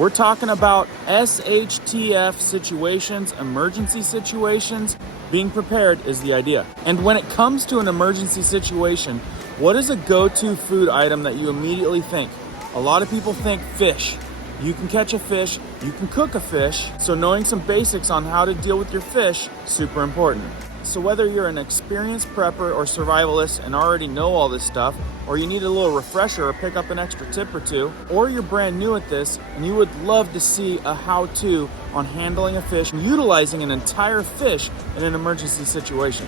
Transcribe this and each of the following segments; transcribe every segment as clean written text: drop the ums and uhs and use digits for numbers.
We're talking about SHTF situations, emergency situations. Being prepared is the idea. And when it comes to an emergency situation, what is a go-to food item that you immediately think? A lot of people think fish. You can catch a fish, you can cook a fish, so knowing some basics on how to deal with your fish, super important. So whether you're an experienced prepper or survivalist and already know all this stuff, or you need a little refresher or pick up an extra tip or two, or you're brand new at this and you would love to see a how-to on handling a fish and utilizing an entire fish in an emergency situation.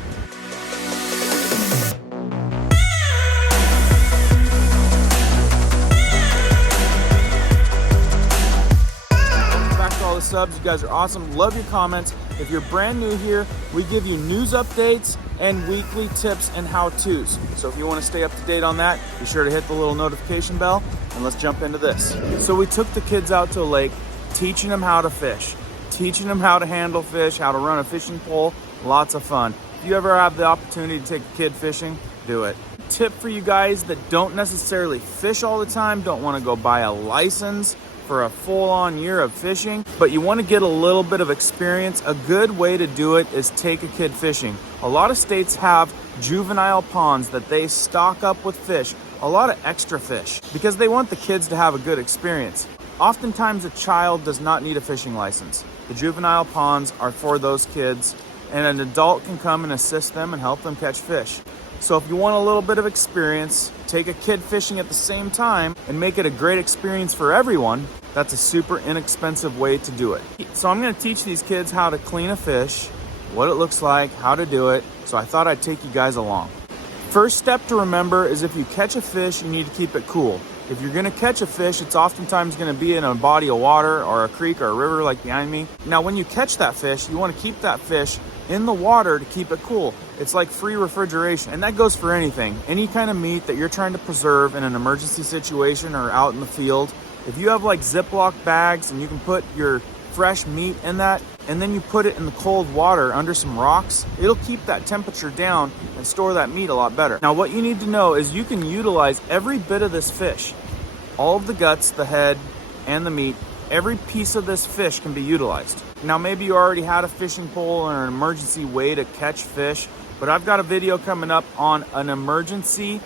Subs, you guys are awesome. Love your comments. If you're brand new here, we give you news updates and weekly tips and how-tos. So if you want to stay up to date on that, be sure to hit the little notification bell and let's jump into this. So we took the kids out to a lake, teaching them how to fish, teaching them how to handle fish, how to run a fishing pole. Lots of fun. If you ever have the opportunity to take a kid fishing, do it. Tip for you guys that don't necessarily fish all the time, don't want to go buy a license for a full-on year of fishing, but you want to get a little bit of experience. A good way to do it is take a kid fishing. A lot of states have juvenile ponds that they stock up with fish, a lot of extra fish, because they want the kids to have a good experience. Oftentimes a child does not need a fishing license. The juvenile ponds are for those kids, and an adult can come and assist them and help them catch fish. So if you want a little bit of experience, take a kid fishing at the same time and make it a great experience for everyone. That's a super inexpensive way to do it. So I'm going to teach these kids how to clean a fish, what it looks like, how to do it. So I thought I'd take you guys along. First step to remember is if you catch a fish, you need to keep it cool. If you're going to catch a fish, it's oftentimes going to be in a body of water or a creek or a river like behind me. Now, when you catch that fish, you want to keep that fish in the water to keep it cool. It's like free refrigeration, and that goes for anything. Any kind of meat that you're trying to preserve in an emergency situation or out in the field. If you have like Ziploc bags and you can put your fresh meat in that, and then you put it in the cold water under some rocks, it'll keep that temperature down and store that meat a lot better. Now, what you need to know is you can utilize every bit of this fish. All of the guts, the head, and the meat, every piece of this fish can be utilized. Now, maybe you already had a fishing pole or an emergency way to catch fish, but I've got a video coming up on an emergency,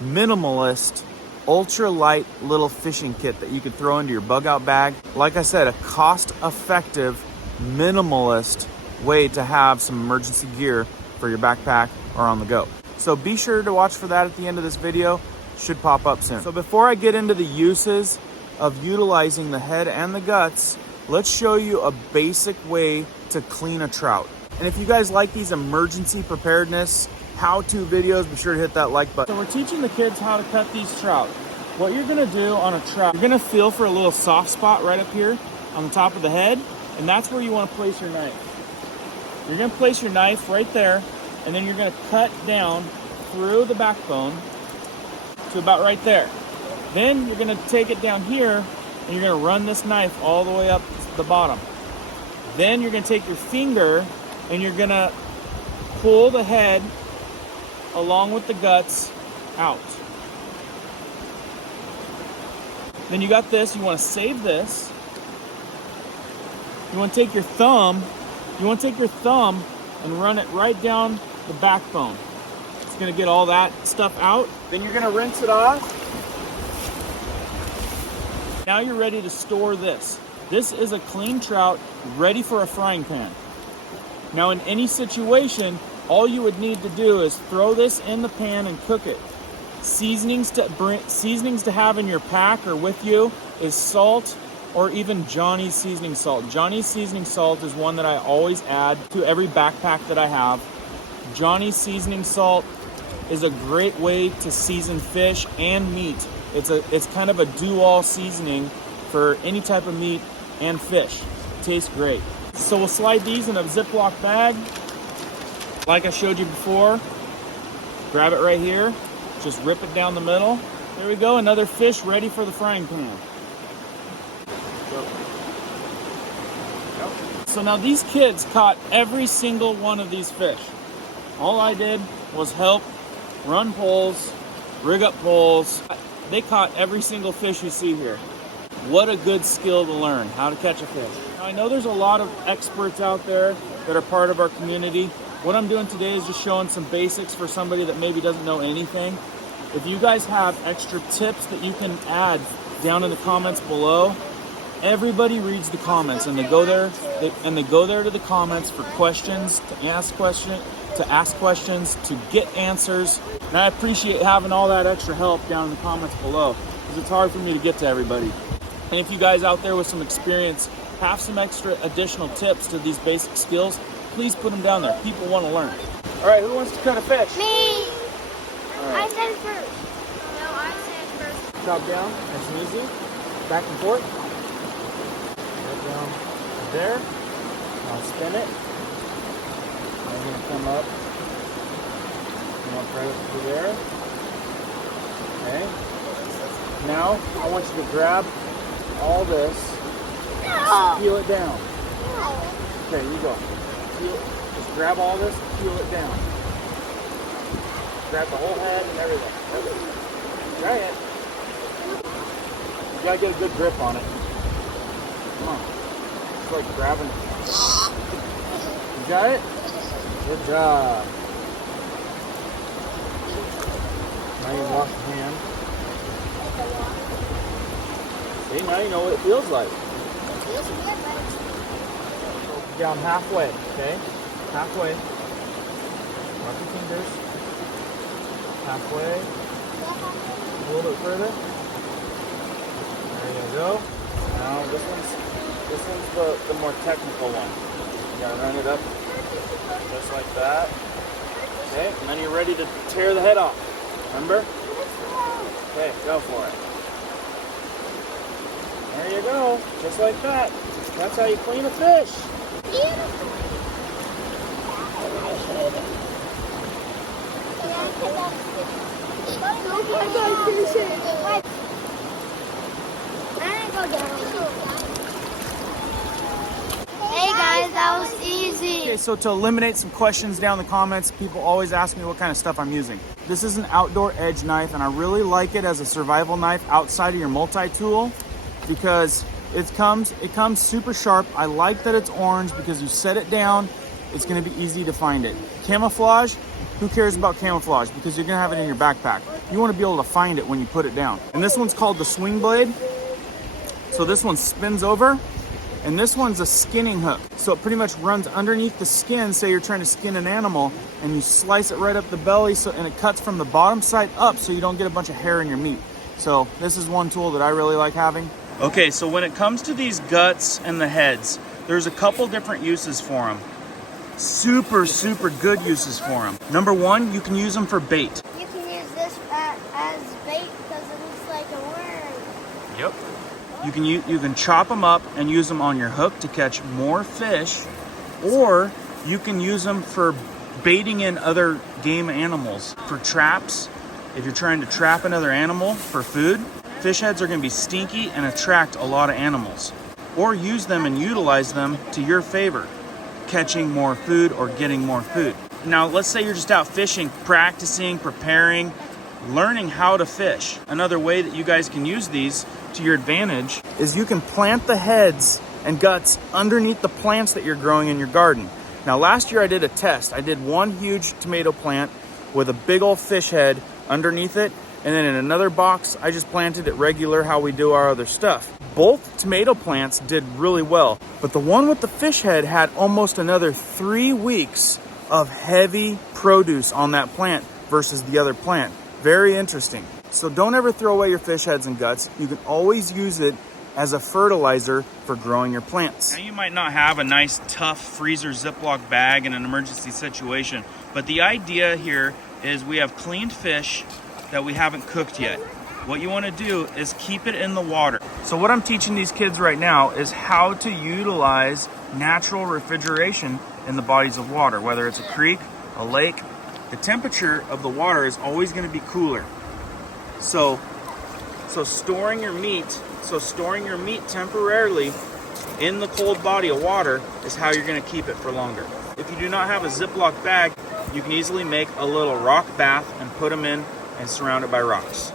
minimalist, ultra-light little fishing kit that you could throw into your bug out bag. Like I said, a cost-effective, minimalist way to have some emergency gear for your backpack or on the go. So be sure to watch for that at the end of this video. Should pop up soon. So before I get into the uses of utilizing the head and the guts, let's show you a basic way to clean a trout. And if you guys like these emergency preparedness how-to videos, be sure to hit that like button. So we're teaching the kids how to cut these trout. What you're gonna do on a trout, you're gonna feel for a little soft spot right up here on the top of the head, and that's where you wanna place your knife. You're gonna place your knife right there, and then you're gonna cut down through the backbone to about right there. Then you're gonna take it down here, and you're gonna run this knife all the way up to the bottom. Then you're gonna take your finger, and you're gonna pull the head along with the guts out. Then you got this, you wanna save this. You wanna take your thumb and run it right down the backbone. It's gonna get all that stuff out. Then you're gonna rinse it off. Now you're ready to store this. This is a clean trout ready for a frying pan. Now in any situation, all you would need to do is throw this in the pan and cook it. Seasonings to have in your pack or with you is salt or even Johnny's seasoning salt. Johnny's seasoning salt is one that I always add to every backpack that I have. Johnny's seasoning salt is a great way to season fish and meat. It's kind of a do-all seasoning for any type of meat and fish. It tastes great. So we'll slide these in a Ziploc bag. Like I showed you before, grab it right here, just rip it down the middle. There we go, another fish ready for the frying pan. So now these kids caught every single one of these fish. All I did was help run poles, rig up poles. They caught every single fish you see here. What a good skill to learn, how to catch a fish. Now, I know there's a lot of experts out there that are part of our community. What I'm doing today is just showing some basics for somebody that maybe doesn't know anything. If you guys have extra tips that you can add down in the comments below, everybody reads the comments and they go there to the comments for questions, to ask questions, to get answers. And I appreciate having all that extra help down in the comments below, because it's hard for me to get to everybody. And if you guys out there with some experience have some extra additional tips to these basic skills, please put them down there. People want to learn. All right, who wants to cut a fish? Me! Right. I said first. No, I said first. Chop down, nice and easy. Back and forth. Right down there. Now spin it. I'm going to come up right up through there. Okay. Now, I want you to grab all this, peel it down. Okay, you go. Just grab all this, peel it down. Grab the whole head and everything. Try it. You gotta get a good grip on it. Come on. It's like grabbing. You got it? Good job. Now you wash your hand. See, now you know what it feels like. It feels good, but Down halfway, okay? Halfway. Mark your fingers. Halfway. A little bit further. There you go. Now this one's the more technical one. You gotta run it up just like that. Okay, and then you're ready to tear the head off. Remember? Okay, go for it. There you go, just like that. That's how you clean a fish. Hey guys, that was easy. Okay, so to eliminate some questions down in the comments, people always ask me what kind of stuff I'm using. This is an outdoor edge knife, and I really like it as a survival knife outside of your multi-tool because it comes super sharp. I like that it's orange because you set it down, it's gonna be easy to find it. Camouflage, who cares about camouflage? Because you're gonna have it in your backpack. You wanna be able to find it when you put it down. And this one's called the swingblade. So this one spins over, and this one's a skinning hook. So it pretty much runs underneath the skin. Say you're trying to skin an animal, and you slice it right up the belly, and it cuts from the bottom side up so you don't get a bunch of hair in your meat. So this is one tool that I really like having. Okay, so when it comes to these guts and the heads, there's a couple different uses for them. Super good uses for them. Number one, you can use them for bait. You can use this as bait because it looks like a worm. Yep. You can chop them up and use them on your hook to catch more fish, or you can use them for baiting in other game animals, for traps. If you're trying to trap another animal for food, fish heads are going to be stinky and attract a lot of animals. Or use them and utilize them to your favor, catching more food or getting more food. Now, let's say you're just out fishing, practicing, preparing, learning how to fish. Another way that you guys can use these to your advantage is you can plant the heads and guts underneath the plants that you're growing in your garden. Now, last year I did a test. I did one huge tomato plant with a big old fish head underneath it, and then in another box I just planted it regular how we do our other stuff. Both tomato plants did really well, but the one with the fish head had almost another 3 weeks of heavy produce on that plant versus the other plant. Very interesting. So don't ever throw away your fish heads and guts. You can always use it as a fertilizer for growing your plants. Now, you might not have a nice tough freezer Ziploc bag in an emergency situation, but the idea here is we have cleaned fish that we haven't cooked yet. What you want to do is keep it in the water. So what I'm teaching these kids right now is how to utilize natural refrigeration in the bodies of water, whether it's a creek, a lake. The temperature of the water is always going to be cooler. So storing your meat temporarily in the cold body of water is how you're going to keep it for longer. If you do not have a Ziploc bag, you can easily make a little rock bath and put them in and surround it by rocks.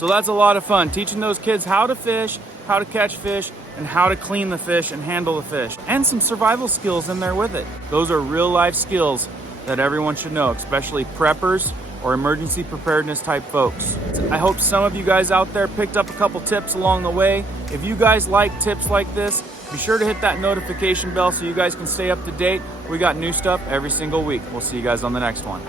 So that's a lot of fun, teaching those kids how to fish, how to catch fish, and how to clean the fish and handle the fish, and some survival skills in there with it. Those are real life skills that everyone should know, especially preppers or emergency preparedness type folks. I hope some of you guys out there picked up a couple tips along the way. If you guys like tips like this, be sure to hit that notification bell so you guys can stay up to date. We got new stuff every single week. We'll see you guys on the next one.